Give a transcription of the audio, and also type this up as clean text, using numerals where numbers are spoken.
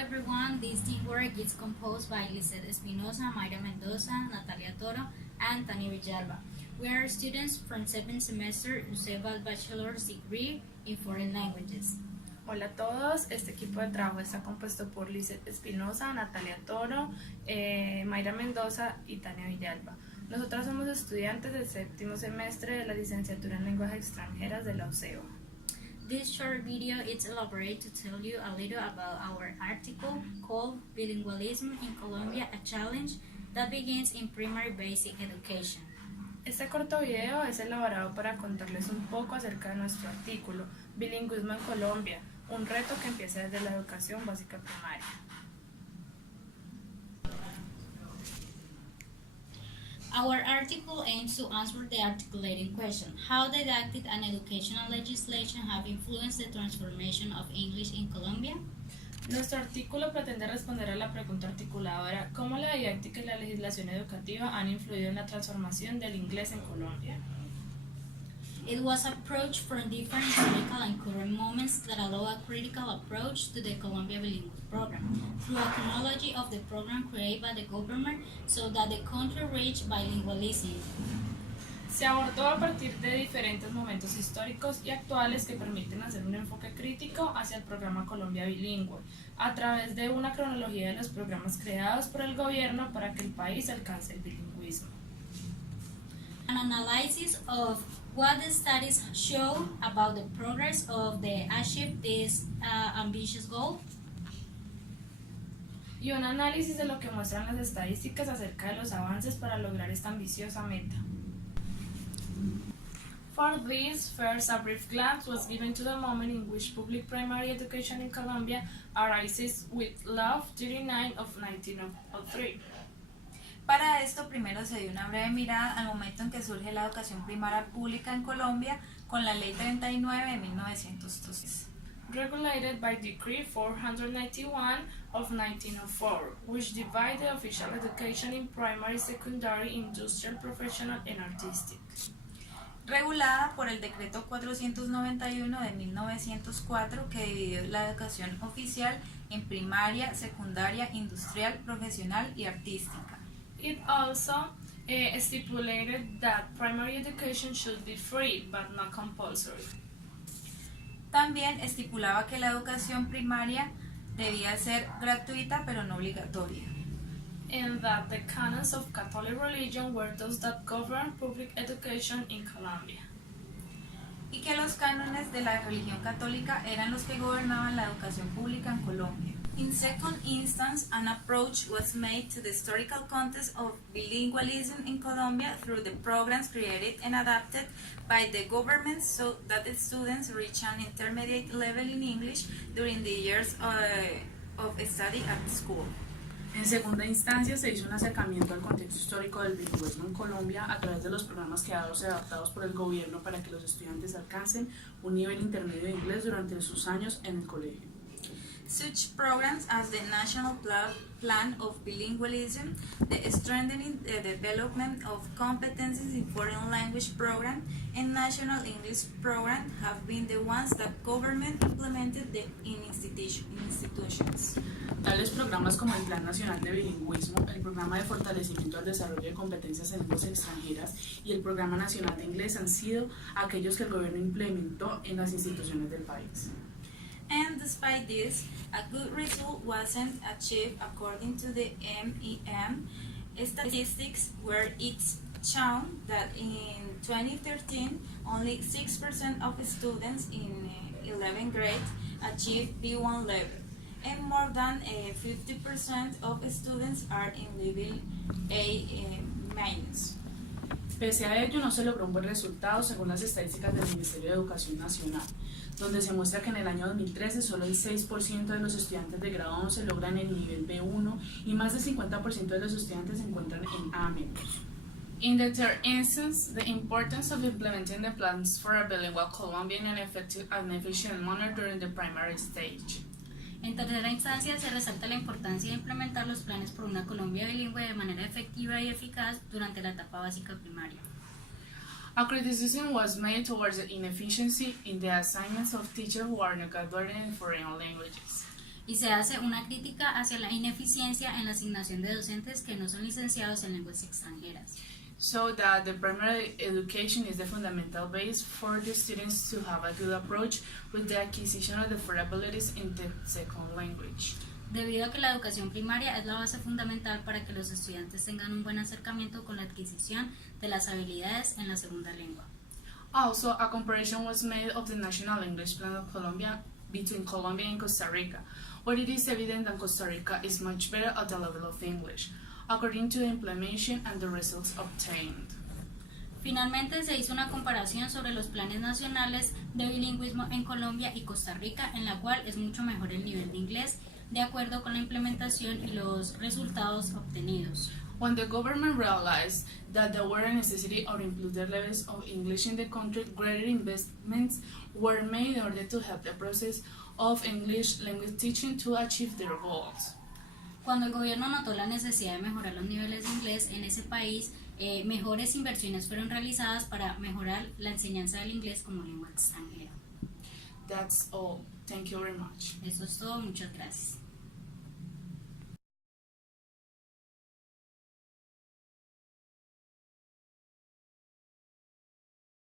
everyone, this teamwork is composed by Lizeth Espinosa, Maira Mendoza, Natalia Toro, and Tania Villalba. We are students from 7th semester UCEVA Bachelor's Degree in Foreign Languages. Hola a todos, este equipo de trabajo está compuesto por Lizeth Espinosa, Natalia Toro, Maira Mendoza y Tania Villalba. Nosotras somos estudiantes del 7º semestre de la licenciatura en Lenguas Extranjeras de la UCEVA. This short video is elaborated to tell you a little about our article called Bilingualism in Colombia, a Challenge that begins in primary basic education. Este corto video es elaborado para contarles un poco acerca de nuestro artículo, Bilingüismo en Colombia, un reto que empieza desde la educación básica primaria. Our article aims to answer the articulating question: how didactic and educational legislation have influenced the transformation of English in Colombia? Nuestro artículo pretende responder a la pregunta articuladora: ¿cómo la didáctica y la legislación educativa han influido en la transformación del inglés en Colombia? It was approached from different historical and current moments that allow a critical approach to the Colombia Bilingual Program, through a chronology of the program created by the government so that the country reached bilingualism. Se abordó a partir de diferentes momentos históricos y actuales que permiten hacer un enfoque crítico hacia el programa Colombia Bilingüe, a través de una cronología de los programas creados por el gobierno para que el país alcance el bilingüismo. An analysis of what the studies show about the progress of the achieve this ambitious goal. Y un análisis de lo que muestran las estadísticas acerca de los avances para lograr esta ambiciosa meta. For this, first a brief glance was given to the moment in which public primary education in Colombia arises with Law 39 of 1903. Para esto, primero se dio una breve mirada al momento en que surge la educación primaria pública en Colombia con la Ley 39 de 1903. Regulated by Decree 491 of 1904, which divided the official education in primary, secondary, industrial, professional, and artistic. Regulada por el Decreto 491 de 1904, que dividió la educación oficial en primaria, secundaria, industrial, profesional y artística. It also stipulated that primary education should be free, but not compulsory. También estipulaba que la educación primaria debía ser gratuita pero no obligatoria. And that the canons of Catholic religion were those that govern public education in Colombia. Y que los cánones de la religión católica eran los que gobernaban la educación pública en Colombia. In second instance, an approach was made to the historical context of bilingualism in Colombia through the programs created and adapted by the government so that the students reach an intermediate level in English during the years of study at school. En segunda instancia, se hizo un acercamiento al contexto histórico del bilingüismo en Colombia a través de los programas creados y adaptados por el gobierno para que los estudiantes alcancen un nivel intermedio de inglés durante sus años en el colegio. Such programs as the National Plan of Bilingualism, the Strengthening the Development of Competencies in Foreign Language Program, and National English Program have been the ones that government implemented in institutions. Tales programas como el Plan Nacional de Bilingüismo, el Programa de Fortalecimiento al Desarrollo de Competencias en Lenguas Extranjeras y el Programa Nacional de Inglés han sido aquellos que el gobierno implementó en las instituciones del país. And despite this, a good result wasn't achieved according to the MEM statistics, where it's shown that in 2013, only 6% of students in 11th grade achieved B1 level, and more than 50% of students are in level A-. Pese a ello, no se logró un buen resultado según las estadísticas del Ministerio de Educación Nacional, donde se muestra que en el año 2013 solo el 6% de los estudiantes de grado 11 logran el nivel B1 y más del 50% de los estudiantes se encuentran en A-. In the third instance, the importance of implementing the plans for a bilingual Colombian and effective and efficient manner during the primary stage. En tercera instancia, se resalta la importancia de implementar los planes por una Colombia bilingüe de manera efectiva y eficaz durante la etapa básica primaria. A criticism was made towards the inefficiency in the assignments of teachers who are not graduated in foreign languages. y se hace una crítica hacia la ineficiencia en la asignación de docentes que no son licenciados en lenguas extranjeras. So that the primary education is the fundamental base for the students to have a good approach with the acquisition of the four abilities in the second language. Debido a que la educación primaria es la base fundamental para que los estudiantes tengan un buen acercamiento con la adquisición de las habilidades en la segunda lengua. Also, a comparison was made of the National English Plan of Colombia between Colombia and Costa Rica, where it is evident that Costa Rica is much better at the level of English, according to the implementation and the results obtained. Finalmente se hizo una comparación sobre los planes nacionales de bilingüismo en Colombia y Costa Rica, en la cual es mucho mejor el nivel de inglés, de acuerdo con la implementación y los resultados obtenidos. When the government realized that there were a necessity of improving the levels of English in the country, greater investments were made in order to help the process of English language teaching to achieve their goals. Cuando el gobierno notó la necesidad de mejorar los niveles de inglés en ese país, mejores inversiones fueron realizadas para mejorar la enseñanza del inglés como lengua extranjera. That's all. Thank you very much. Eso es todo. Muchas gracias.